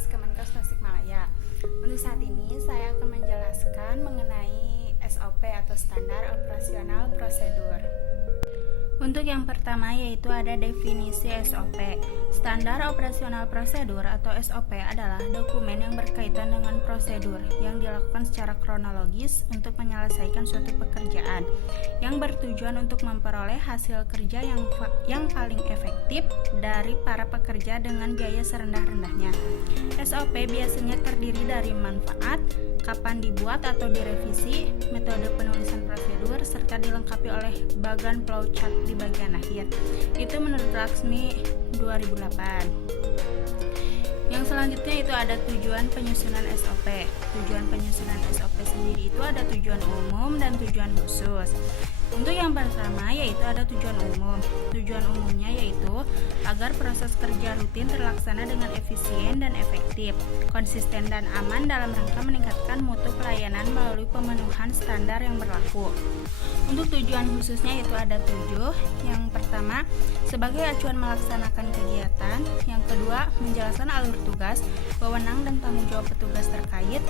Humas Kemenkes Tasikmalaya. Untuk saat ini saya akan menjelaskan mengenai SOP atau Standar Operasional Prosedur. Untuk yang pertama yaitu ada definisi SOP. Standar Operasional Prosedur atau SOP adalah dokumen yang berkaitan dengan prosedur yang dilakukan secara kronologis untuk menyelesaikan suatu pekerjaan yang bertujuan untuk memperoleh hasil kerja yang paling efektif dari para pekerja dengan biaya serendah-rendahnya. SOP biasanya terdiri dari manfaat, kapan dibuat atau direvisi, metode penulisan prosedur, serta dilengkapi oleh bagan flowchart di bagian akhir. Itu menurut Laksmi 2008. Yang selanjutnya itu ada tujuan penyusunan SOP. Tujuan penyusunan SOP sendiri itu ada tujuan umum dan tujuan khusus. Untuk yang pertama yaitu ada tujuan umum. Tujuan umumnya yaitu agar proses kerja rutin terlaksana dengan efisien dan efektif, konsisten dan aman dalam rangka meningkatkan mutu pelayanan melalui pemenuhan standar yang berlaku. Untuk tujuan khususnya itu ada 7. Yang pertama, sebagai acuan melaksanakan kegiatan. Yang kedua, menjelaskan alur tugas, wewenang dan tanggung jawab petugas terkait.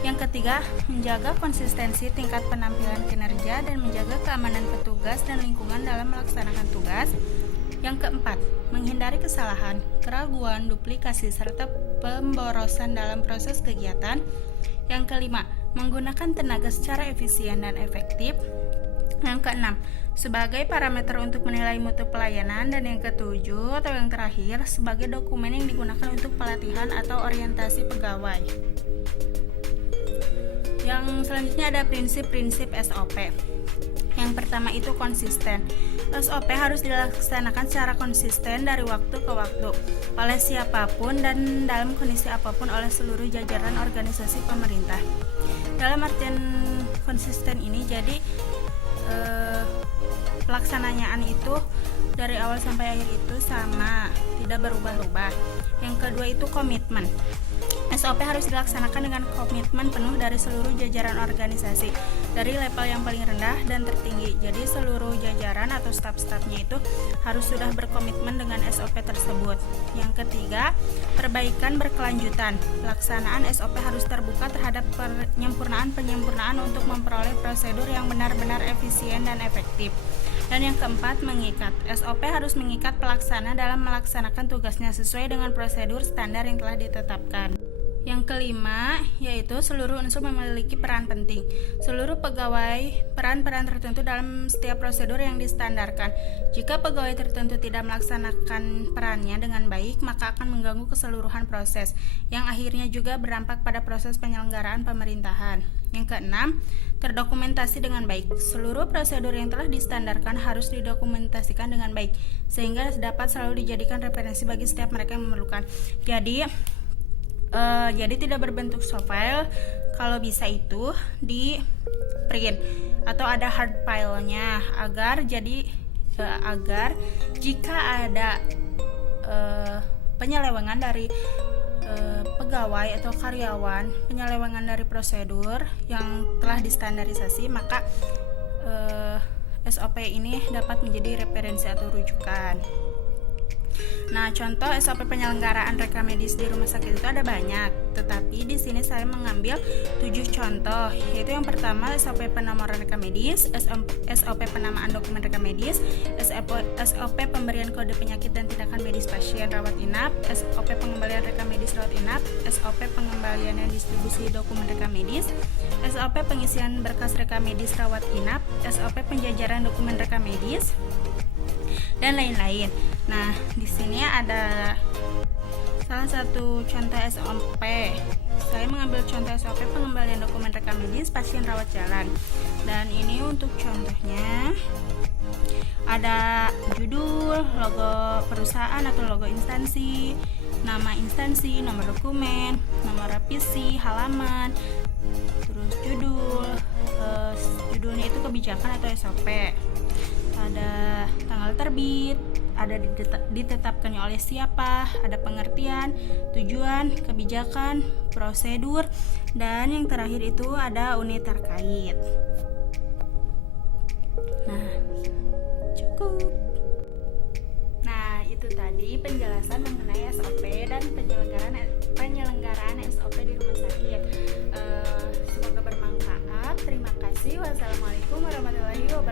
Yang ketiga, menjaga konsistensi tingkat penampilan kinerja dan menjaga keamanan petugas dan lingkungan dalam melaksanakan tugas. Yang keempat, menghindari kesalahan, keraguan, duplikasi, serta pemborosan dalam proses kegiatan. Yang kelima, menggunakan tenaga secara efisien dan efektif. Yang keenam, sebagai parameter untuk menilai mutu pelayanan. Dan yang ketujuh atau yang terakhir, sebagai dokumen yang digunakan untuk pelatihan atau orientasi pegawai. Yang selanjutnya ada prinsip-prinsip SOP. Yang pertama itu konsisten. SOP harus dilaksanakan secara konsisten dari waktu ke waktu oleh siapapun dan dalam kondisi apapun oleh seluruh jajaran organisasi pemerintah. Dalam artian konsisten ini jadi pelaksanaan itu dari awal sampai akhir itu sama, tidak berubah-ubah. Yang kedua itu komitmen. SOP harus dilaksanakan dengan komitmen penuh dari seluruh jajaran organisasi, dari level yang paling rendah dan tertinggi. Jadi seluruh jajaran atau staf-stafnya itu harus sudah berkomitmen dengan SOP tersebut. Yang ketiga, perbaikan berkelanjutan. Pelaksanaan SOP harus terbuka terhadap penyempurnaan untuk memperoleh prosedur yang benar-benar efisien dan efektif. Dan yang keempat, mengikat. SOP harus mengikat pelaksana dalam melaksanakan tugasnya sesuai dengan prosedur standar yang telah ditetapkan. Yang kelima, yaitu seluruh unsur memiliki peran penting. Seluruh pegawai peran-peran tertentu dalam setiap prosedur yang distandarkan. Jika pegawai tertentu tidak melaksanakan perannya dengan baik, maka akan mengganggu keseluruhan proses, yang akhirnya juga berdampak pada proses penyelenggaraan pemerintahan. Yang keenam, terdokumentasi dengan baik. Seluruh prosedur yang telah distandarkan harus didokumentasikan dengan baik, sehingga dapat selalu dijadikan referensi bagi setiap mereka yang memerlukan. Jadi tidak berbentuk soft file, kalau bisa itu di print atau ada hard file-nya agar jika ada penyelewengan dari pegawai atau karyawan, penyelewengan dari prosedur yang telah distandarisasi, maka SOP ini dapat menjadi referensi atau rujukan. Nah, contoh SOP penyelenggaraan reka medis di rumah sakit itu ada banyak, tetapi di sini saya mengambil 7 contoh, yaitu yang pertama SOP penomoran reka medis, SOP penamaan dokumen reka medis, SOP pemberian kode penyakit dan tindakan medis pasien rawat inap, SOP pengembalian reka medis rawat inap, SOP pengembalian dan distribusi dokumen reka medis, SOP pengisian berkas reka medis rawat inap, SOP penjajaran dokumen reka medis, dan lain-lain. Nah, di sini ada salah satu contoh SOP. Saya mengambil contoh SOP pengembalian dokumen reka medis pasien rawat jalan. Dan ini untuk contohnya ada judul, logo perusahaan atau logo instansi, nama instansi, nomor dokumen, nomor revisi, halaman, terus judulnya itu kebijakan atau SOP. Ada tanggal terbit, ada ditetapkannya oleh siapa, ada pengertian, tujuan, kebijakan, prosedur, dan yang terakhir itu ada unit terkait. Nah, cukup. Nah, itu Itu tadi penjelasan mengenai SOP dan penyelenggaraan SOP di rumah sakit. Semoga bermanfaat. Terima kasih. Wassalamualaikum warahmatullahi wabarakatuh.